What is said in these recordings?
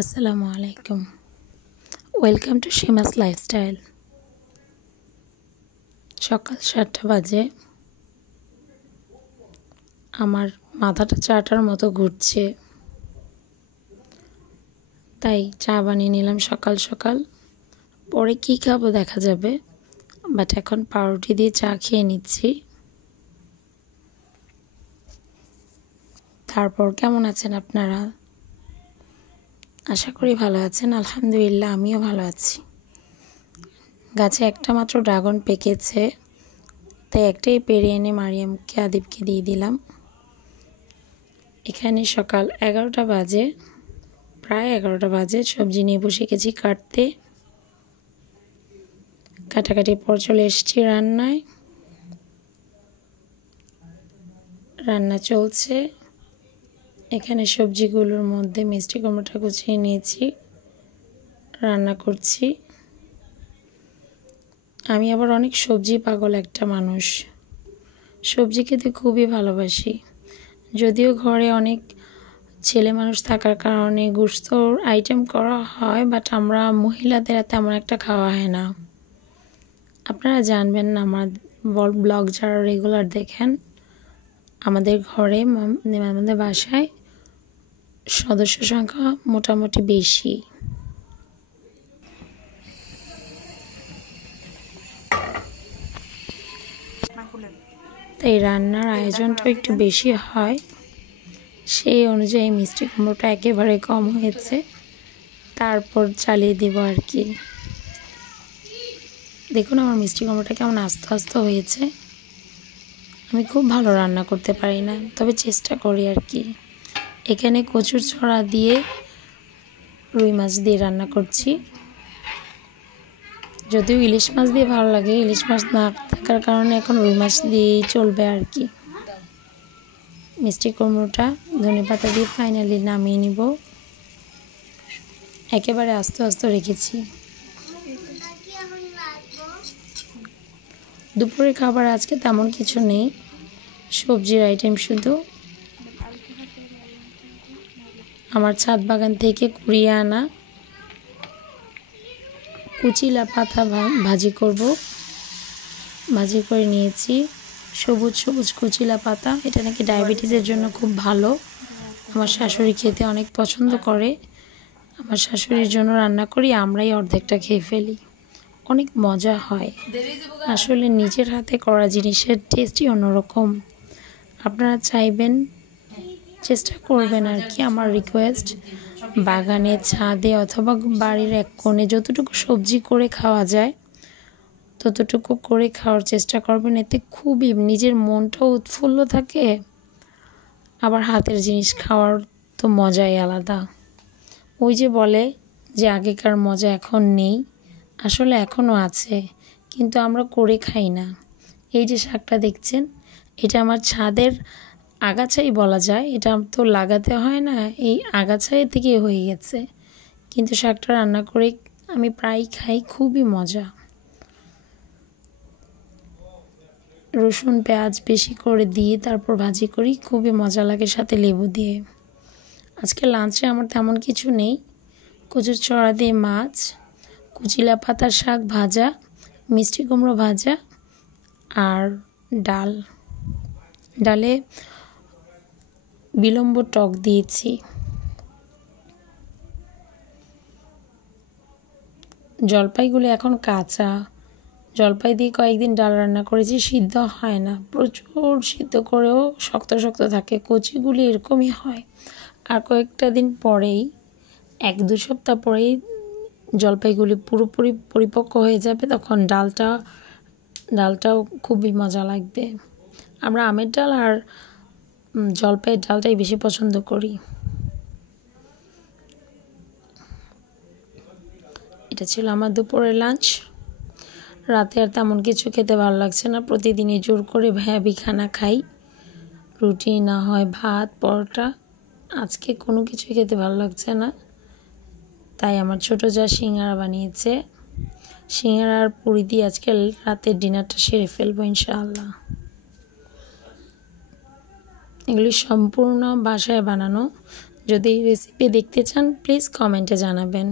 আসসালামু আলাইকুম। Welcome to Seema's lifestyle. সকাল 7টা বাজে। আমার মাথাটা চাটার মতো ঘুরছে, তাই চা বানিয়ে নিলাম সকাল সকাল। পরে কি খাবো দেখা যাবে, বাট এখন পাউরুটি দিয়ে চা খেয়ে নিচ্ছি। তারপর কেমন আছেন আপনারা? আশা করি ভালো আছেন। আলহামদুলিল্লাহ, আমিও ভালো আছি। গাছে একটা মাত্র ড্রাগন পেকেছে, তাই একটাই পেরে এনে মারিয়ামকে আদিবকে দিয়ে দিলাম। এখানে সকাল 11টা বাজে, প্রায় 11টা বাজে। সবজি নিয়ে বসে গেছি কাটতে। কাটাকাটির পর চলে এসেছি রান্নায়। রান্না চলছে। এখানে সবজিগুলোর মধ্যে মিষ্টি কুমড়োটা কুচিয়ে নিয়েছি, রান্না করছি। আমি আবার অনেক সবজি পাগল একটা মানুষ, সবজি খেতে খুবই ভালোবাসি। যদিও ঘরে অনেক ছেলে মানুষ থাকার কারণে গোশতের আইটেম করা হয়, বাট আমরা মহিলাদের তেমন একটা খাওয়া হয় না। আপনারা জানবেন না, আমার ব্লগ যারা রেগুলার দেখেন, আমাদের ঘরে আমাদের বাসায় সদস্য সংখ্যা মোটামুটি বেশি। তাই রান্নার আয়োজনটা একটু বেশি হয়। সেই অনুযায়ী মিষ্টি কুমড়োটা একেবারে কম হয়েছে, তারপর চালিয়ে দেব আর কি। দেখুন আমার মিষ্টি কুমড়োটা কেমন আস্তে আস্তে হয়েছে। আমি খুব ভালো রান্না করতে পারি না, তবে চেষ্টা করি আর কি। এখানে কচুর ছড়া দিয়ে রুই মাছ দিয়ে রান্না করছি। যদিও ইলিশ মাছ দিয়ে ভালো লাগে, ইলিশ মাছ না থাকার কারণে এখন রুই মাছ দিয়েই চলবে আর কি। মিষ্টি কুমড়োটা ধনেপাতা দিয়ে ফাইনালি নামিয়ে নিব। একেবারে আস্তে আস্তে রেখেছি। দুপুরের খাবার আজকে তেমন কিছু নেই, সবজির আইটেম শুধু। আমার ছাদ বাগান থেকে কুড়িয়ে আনা কুচিলা পাতা ভাজি করব। ভাজি করে নিয়েছি সবুজ সবুজ কুচিলা পাতা। এটা নাকি ডায়াবেটিসের জন্য খুব ভালো। আমার শাশুড়ি খেতে অনেক পছন্দ করে। আমার শাশুড়ির জন্য রান্না করি, আমরাই অর্ধেকটা খেয়ে ফেলি। অনেক মজা হয়। আসলে নিজের হাতে করা জিনিসের টেস্টই অন্যরকম। আপনারা চাইবেন, চেষ্টা করবেন আর কি। আমার রিকোয়েস্ট, বাগানে, ছাদে অথবা বাড়ির এক কোণে যতটুকু সবজি করে খাওয়া যায় ততটুকু করে খাওয়ার চেষ্টা করবেন। এতে খুবই নিজের মনটাও উৎফুল্ল থাকে, আবার হাতের জিনিস খাওয়ার তো মজাই আলাদা। ওই যে বলে যে আগেকার মজা এখন নেই, আসলে এখনও আছে, কিন্তু আমরা করে খাই না। এই যে শাকটা দেখছেন, এটা আমার ছাদের আগাছাই বলা যায়, এটা তো লাগাতে হয় না, এই আগাছাই থেকে হয়ে গেছে। কিন্তু শাকটা রান্না করে আমি প্রায় খাই, খুবই মজা। রসুন পেঁয়াজ বেশি করে দিয়ে তারপর ভাজি করি, খুবই মজা লাগে, সাথে লেবু দিয়ে। আজকে লাঞ্চে আমার তেমন কিছু নেই। কচুর ছড়া দিয়ে মাছ, কুচিলা পাতার শাক ভাজা, মিষ্টি কুমড়ো ভাজা আর ডাল। ডালে বিলম্ব টক দিয়েছি। জলপাইগুলো এখন কাঁচা। জলপাই দিয়ে কয়েকদিন ডাল রান্না করেছি, সিদ্ধ হয় না, প্রচুর সিদ্ধ করেও শক্ত শক্ত থাকে। কচিগুলি এরকমই হয়। আর কয়েকটা দিন পরেই, 1-2 সপ্তাহ পরেই জলপাইগুলি পুরোপুরি পরিপক্ক হয়ে যাবে, তখন ডালটাও খুবই মজা লাগবে। আমরা আমের ডাল আর জলপাইয়ের ডালটাই বেশি পছন্দ করি। এটা ছিল আমার দুপুরের লাঞ্চ। রাতে আর তেমন কিছু খেতে ভালো লাগছে না, প্রতিদিনই জোর করে ভ্যাবি খানা খাই, রুটি না হয় ভাত পরোটা। আজকে কোনো কিছুই খেতে ভালো লাগছে না, তাই আমার ছোটো যা সিঙ্গারা বানিয়েছে, সিঙ্গারা আর পুরি দিয়ে আজকে রাতের ডিনারটা সেরে ফেলবো ইনশাআল্লাহ। এগুলি সম্পূর্ণ বাসায় বানানো। যদি এই রেসিপি দেখতে চান প্লিজ কমেন্টে জানাবেন।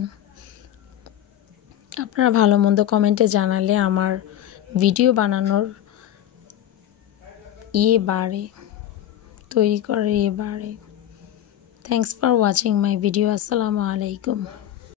আপনারা ভালো মন্দ কমেন্টে জানালে আমার ভিডিও বানানোর বাড়ে, তৈরি করার বাড়ে। Thanks for watching my video. আসসালামু আলাইকুম।